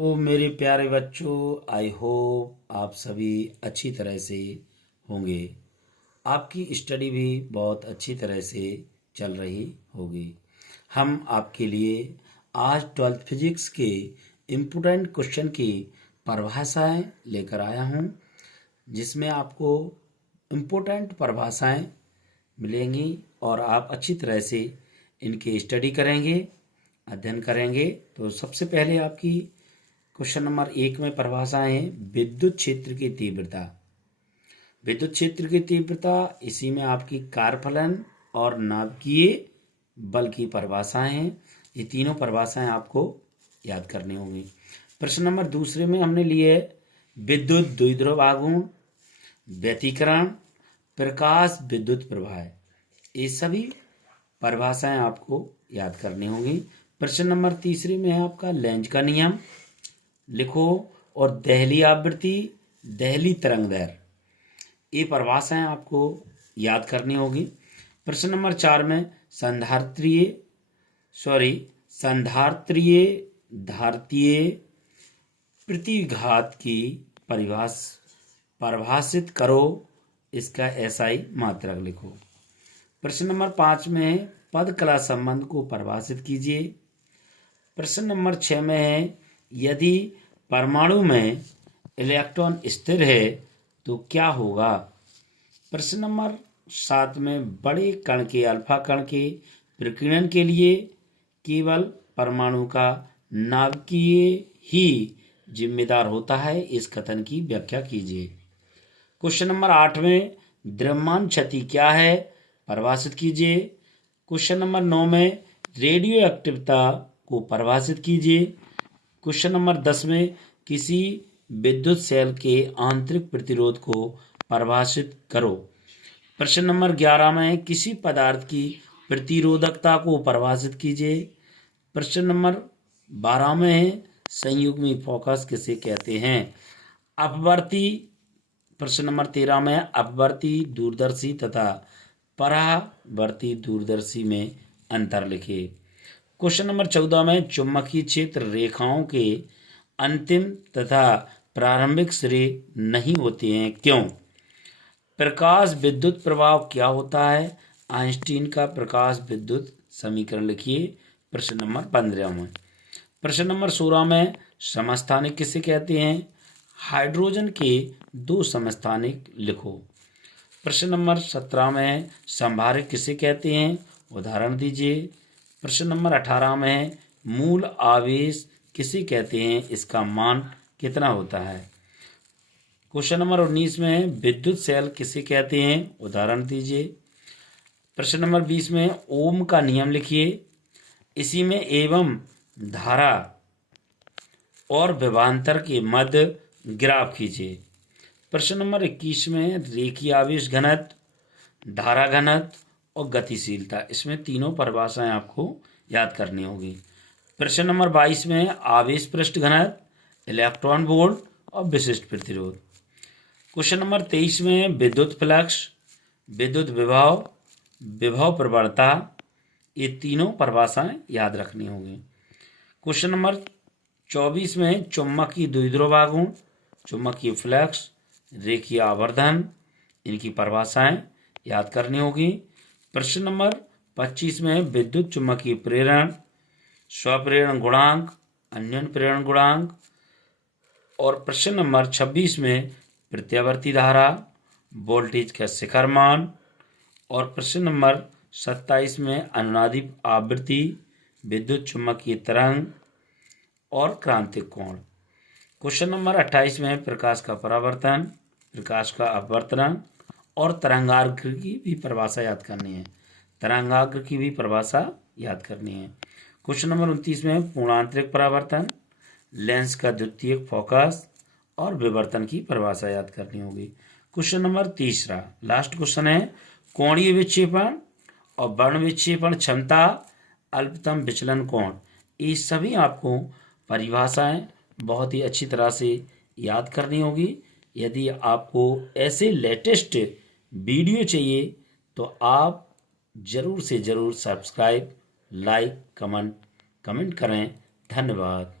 तो मेरे प्यारे बच्चों, आई होप आप सभी अच्छी तरह से होंगे। आपकी स्टडी भी बहुत अच्छी तरह से चल रही होगी। हम आपके लिए आज 12th फिजिक्स के इम्पोर्टेंट क्वेश्चन की परिभाषाएं लेकर आया हूं, जिसमें आपको इम्पोर्टेंट परिभाषाएं मिलेंगी और आप अच्छी तरह से इनकी स्टडी करेंगे, अध्ययन करेंगे। तो सबसे पहले आपकी क्वेश्चन नंबर 1 में परिभाषाएं हैं। विद्युत क्षेत्र की तीव्रता। विद्युत क्षेत्र की तीव्रता, इसी में आपकी कार्यफलन और नाभिकीय बल की परिभाषाएं हैं। ये तीनों परिभाषाएं आपको याद करनी होंगी। प्रश्न नंबर दूसरे में हमने लिए विद्युत द्विध्रुव आघूर्ण, व्यतिकरण, प्रकाश विद्युत प्रवाह। ये सभी परिभाषाएं आपको याद करनी होंगी। प्रश्न नंबर तीसरे में है आपका लेंज का नियम लिखो और देहली आवृत्ति, देहली तरंगदैर्घ्य, ये परिभाषाएं आपको याद करनी होगी। प्रश्न नंबर 4 में संधारित्रीय धारितीय प्रतिघात की परिभाषित करो, इसका एसआई मात्रक लिखो। प्रश्न नंबर 5 में पद कला संबंध को परिभाषित कीजिए। प्रश्न नंबर 6 में है यदि परमाणु में इलेक्ट्रॉन स्थिर है तो क्या होगा। प्रश्न नंबर 7 में बड़े कण के अल्फा कण के विकिरण के लिए केवल परमाणु का नाभिकीय ही जिम्मेदार होता है, इस कथन की व्याख्या कीजिए। क्वेश्चन नंबर 8 में द्रव्यमान क्षति क्या है, परिभाषित कीजिए। क्वेश्चन नंबर 9 में रेडियो एक्टिविटी को परिभाषित कीजिए। क्वेश्चन नंबर 10 में किसी विद्युत सेल के आंतरिक प्रतिरोध को परिभाषित करो। प्रश्न नंबर 11 में किसी पदार्थ की प्रतिरोधकता को परिभाषित कीजिए। प्रश्न नंबर 12 में है संयुग्मी फोकस किसे कहते हैं। अपवर्ती प्रश्न नंबर 13 में अपवर्ती दूरदर्शी तथा परावर्ती दूरदर्शी में अंतर लिखिए। क्वेश्चन नंबर 14 में चुंबकीय क्षेत्र रेखाओं के अंतिम तथा प्रारंभिक सिरे नहीं होते हैं, क्यों। प्रकाश विद्युत प्रभाव क्या होता है, आइंस्टीन का प्रकाश विद्युत समीकरण लिखिए। प्रश्न नंबर 15 में। प्रश्न नंबर 16 में समस्थानिक किसे कहते हैं, हाइड्रोजन के 2 समस्थानिक लिखो। प्रश्न नंबर 17 में संभारक किसे कहते हैं, उदाहरण दीजिए। प्रश्न नंबर 18 में मूल आवेश किसे कहते हैं, इसका मान कितना होता है। क्वेश्चन नंबर 19 में विद्युत सेल किसे कहते हैं, उदाहरण दीजिए। प्रश्न नंबर 20 में ओम का नियम लिखिए। इसी में एवं धारा और विभवांतर के मध्य ग्राफ खींचिए। प्रश्न नंबर 21 में रेखीय आवेश घनत्व, धारा घनत्व और गतिशीलता, इसमें तीनों परिभाषाएं आपको याद करनी होगी। प्रश्न नंबर 22 में आवेश पृष्ठ घनत्व, इलेक्ट्रॉन वोल्ट और विशिष्ट प्रतिरोध। क्वेश्चन नंबर 23 में विद्युत फ्लक्स, विद्युत विभव, विभव प्रवणता, ये तीनों परिभाषाएं याद रखनी होगी। क्वेश्चन नंबर 24 में चुंबकीय द्विध्रुव आघूर्ण, चुंबकीय फ्लक्स, रेखीय आवर्धन, इनकी परिभाषाएं याद करनी होगी। प्रश्न नंबर 25 में विद्युत चुंबकीय प्रेरण, स्वप्रेरण गुणांक, अन्योन्य प्रेरण गुणांक। और प्रश्न नंबर 26 में प्रत्यावर्ती धारा, वोल्टेज का शिखर मान। और प्रश्न नंबर 27 में अनुनादी आवृत्ति, विद्युत चुंबकीय तरंग और क्रांतिक कोण। क्वेश्चन नंबर 28 में प्रकाश का परावर्तन, प्रकाश का अपवर्तन और तरंगाग्र की भी परिभाषा याद करनी है। तरंगाग्र की भी परिभाषा याद करनी है। क्वेश्चन नंबर 29 में पूर्णांतरिक परावर्तन, लेंस का द्वितीयक फोकस और विवर्तन की परिभाषा याद करनी होगी। क्वेश्चन नंबर 30 लास्ट क्वेश्चन है कोणीय विक्षेपण और वर्ण विक्षेपण क्षमता, अल्पतम विचलन कोण, ये सभी आपको परिभाषाएं बहुत ही अच्छी तरह से याद करनी होगी। यदि आपको ऐसे लेटेस्ट वीडियो चाहिए तो आप ज़रूर से ज़रूर सब्सक्राइब, लाइक, कमेंट करें। धन्यवाद।